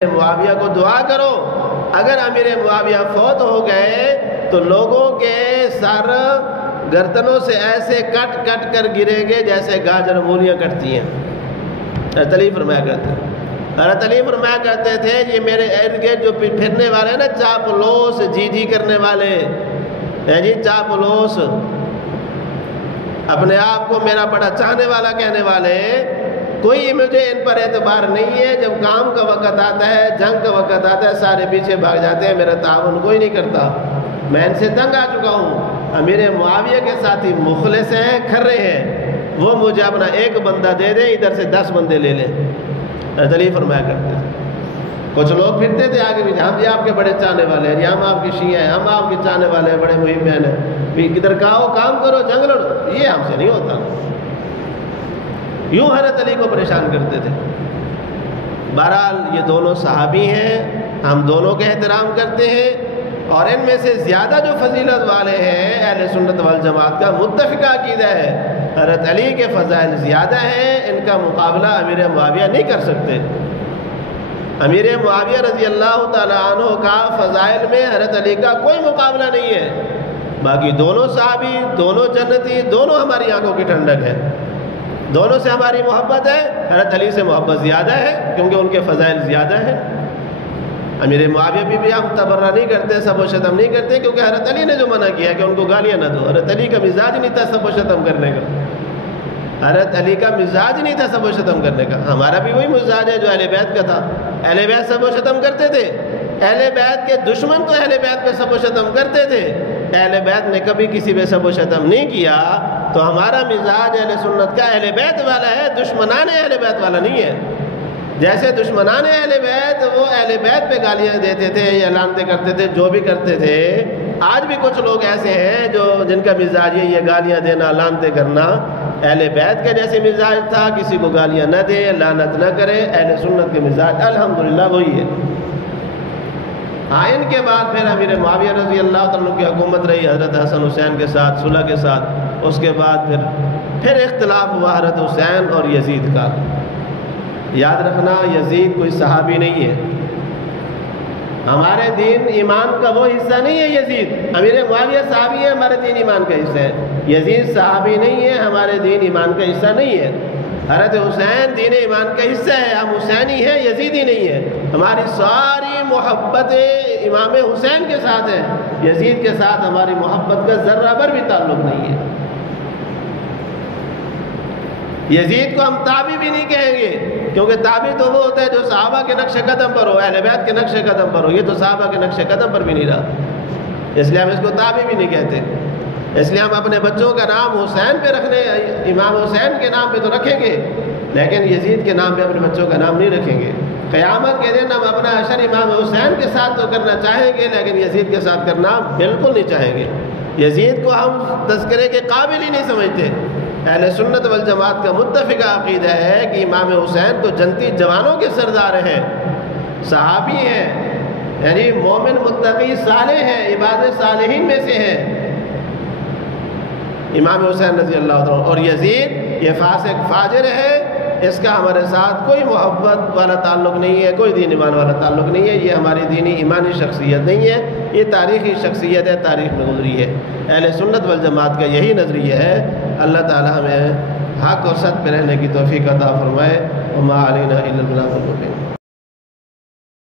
معاویہ کو دعا کرو، اگر امیر معاویہ فوت ہو گئے تو لوگوں کے سر گردنوں سے ایسے کٹ کٹ کر گریں گے جیسے گاجر مولیاں کٹتی ہیں۔ حضرت علی فرمایا کرتے تھے، حضرت علی فرمایا کرتے تھے یہ میرے ارد گرد جو پھرنے والے ہیں نا، چاپلوس جی کرنے والے ہیں جی، چاپلوس اپنے آپ کو میرا بڑا چاہنے والا کہنے والے، کوئی مجھے ان پر اعتبار نہیں ہے۔ جب کام کا وقت آتا ہے، جنگ کا وقت آتا ہے، سارے پیچھے بھاگ جاتے ہیں، میرا تعاون کوئی نہیں کرتا۔ میں ان سے تنگ آ چکا ہوں۔ امیر معاویہ کے ساتھی مخلص ہیں، کھرے ہیں، وہ مجھے اپنا ایک بندہ دے دیں، ادھر سے 10 بندے لے لیں۔ حضرت علی فرمایا کرتے تھے۔ کچھ لوگ پھرتے تھے آگے بھی، ہم آپ کے بڑے چاہنے والے ہیں، ہم آپ کے شیعہ ہیں، ہم آپ کے چاہنے والے ہیں، بڑے مہم ہیں، بھی کدھر کہو کام کرو، جنگ لڑو، یہ ہم سے نہیں ہوتا۔ یوں حضرت علی کو پریشان کرتے تھے۔ بہرحال یہ دونوں صحابی ہیں، ہم دونوں کے احترام کرتے ہیں، اور ان میں سے زیادہ جو فضیلت والے ہیں اہل سنت والجماعت کا متفقہ عقیدہ ہے، حضرت علی کے فضائل زیادہ ہیں، ان کا مقابلہ امیر معاویہ نہیں کر سکتے۔ امیر معاویہ رضی اللہ تعالیٰ عنہ کا فضائل میں حضرت علی کا کوئی مقابلہ نہیں ہے۔ باقی دونوں صحابی، دونوں جنتی، دونوں ہماری آنکھوں کی ٹھنڈک ہے، دونوں سے ہماری محبت ہے۔ حضرت علی سے محبت زیادہ ہے کیونکہ ان کے فضائل زیادہ ہیں۔ امیر معاویہ بھی ہم تبرہ نہیں کرتے، سب و شتم نہیں کرتے، کیونکہ حضرت علی نے جو منع کیا کہ ان کو گالیاں نہ دو۔ حضرت علی کا مزاج نہیں تھا سب و شتم کرنے کا، حضرت علی کا مزاج نہیں تھا سب و شتم کرنے کا۔ ہمارا بھی وہی مزاج ہے جو اہل بیت کا تھا۔ اہل بیت سب و شتم کرتے تھے، اہل بیت کے دشمن تو اہل بیت پہ سب و شتم کرتے تھے، اہل بیت نے کبھی کسی پہ سب و شتم نہیں کیا۔ تو ہمارا مزاج اہل سنت کا اہل بیت والا ہے، دشمنان اہل بیت والا نہیں ہے۔ جیسے دشمنان اہل بیت وہ اہل بیت پہ گالیاں دیتے تھے یا لعنتیں کرتے تھے، جو بھی کرتے تھے، آج بھی کچھ لوگ ایسے ہیں جو جن کا مزاج یہ گالیاں دینا، لعنتیں کرنا۔ اہل بیت کا جیسے مزاج تھا، کسی کو گالیاں نہ دے، لعنت نہ کرے، اہل سنت کے مزاج الحمدللہ وہی ہے۔ ہاں، ان کے بعد پھر امیر معاویہ رضی اللہ تعالیٰ کی حکومت رہی حضرت حسن حسین کے ساتھ، صلح کے ساتھ۔ اس کے بعد پھر اختلاف ہوا حضرت حسین اور یزید کا۔ یاد رکھنا یزید کوئی صحابی نہیں ہے، ہمارے دین ایمان کا وہ حصہ نہیں ہے یزید۔ امیر معاویہ صحابی ہے، ہمارے دین ایمان کا حصہ ہے۔ یزید صحابی نہیں ہے، ہمارے دین ایمان کا حصہ نہیں ہے۔ حضرت حسین دین ایمان کا حصہ ہے، ہم حسینی ہیں، یزیدی نہیں ہے۔ ہماری ساری محبت امام حسین کے ساتھ ہے، یزید کے ساتھ ہماری محبت کا ذرہ بھر بھی تعلق نہیں ہے۔ یزید کو ہم تابعی بھی نہیں کہیں گے، کیونکہ تابعی تو وہ ہوتا ہے جو صحابہ کے نقش قدم پر ہو، اہل بیت کے نقش قدم پر ہو۔ یہ تو صحابہ کے نقش قدم پر بھی نہیں رہا، اس لیے ہم اس کو تابعی بھی نہیں کہتے۔ اس لیے ہم اپنے بچوں کا نام حسین پہ رکھنے، امام حسین کے نام پہ تو رکھیں گے، لیکن یزید کے نام پہ اپنے بچوں کا نام نہیں رکھیں گے۔ قیامت کے دن ہم اپنا حشر امام حسین کے ساتھ تو کرنا چاہیں گے، لیکن یزید کے ساتھ کرنا بالکل نہیں چاہیں گے۔ یزید کو ہم تذکرے کے قابل ہی نہیں سمجھتے۔ اہل سنت والجماعت کا متفقہ عقیدہ ہے کہ امام حسین تو جنتی جوانوں کے سردار ہیں، صحابی ہیں، یعنی مومن متقی صالح ہیں، عباد صالحین میں سے ہیں امام حسین رضی اللہ عنہ۔ اور یزید یہ فاسق فاجر ہے، اس کا ہمارے ساتھ کوئی محبت والا تعلق نہیں ہے، کوئی دین ایمان والا تعلق نہیں ہے۔ یہ ہماری دینی ایمانی شخصیت نہیں ہے، یہ تاریخی شخصیت ہے، تاریخ میں گزری ہے۔ اہل سنت والجماعت کا یہی نظریہ ہے۔ اللہ تعالی ہمیں حق اور سچ پہ رہنے کی توفیق عطا فرمائے۔ وما علینا الا البلاغ المبین۔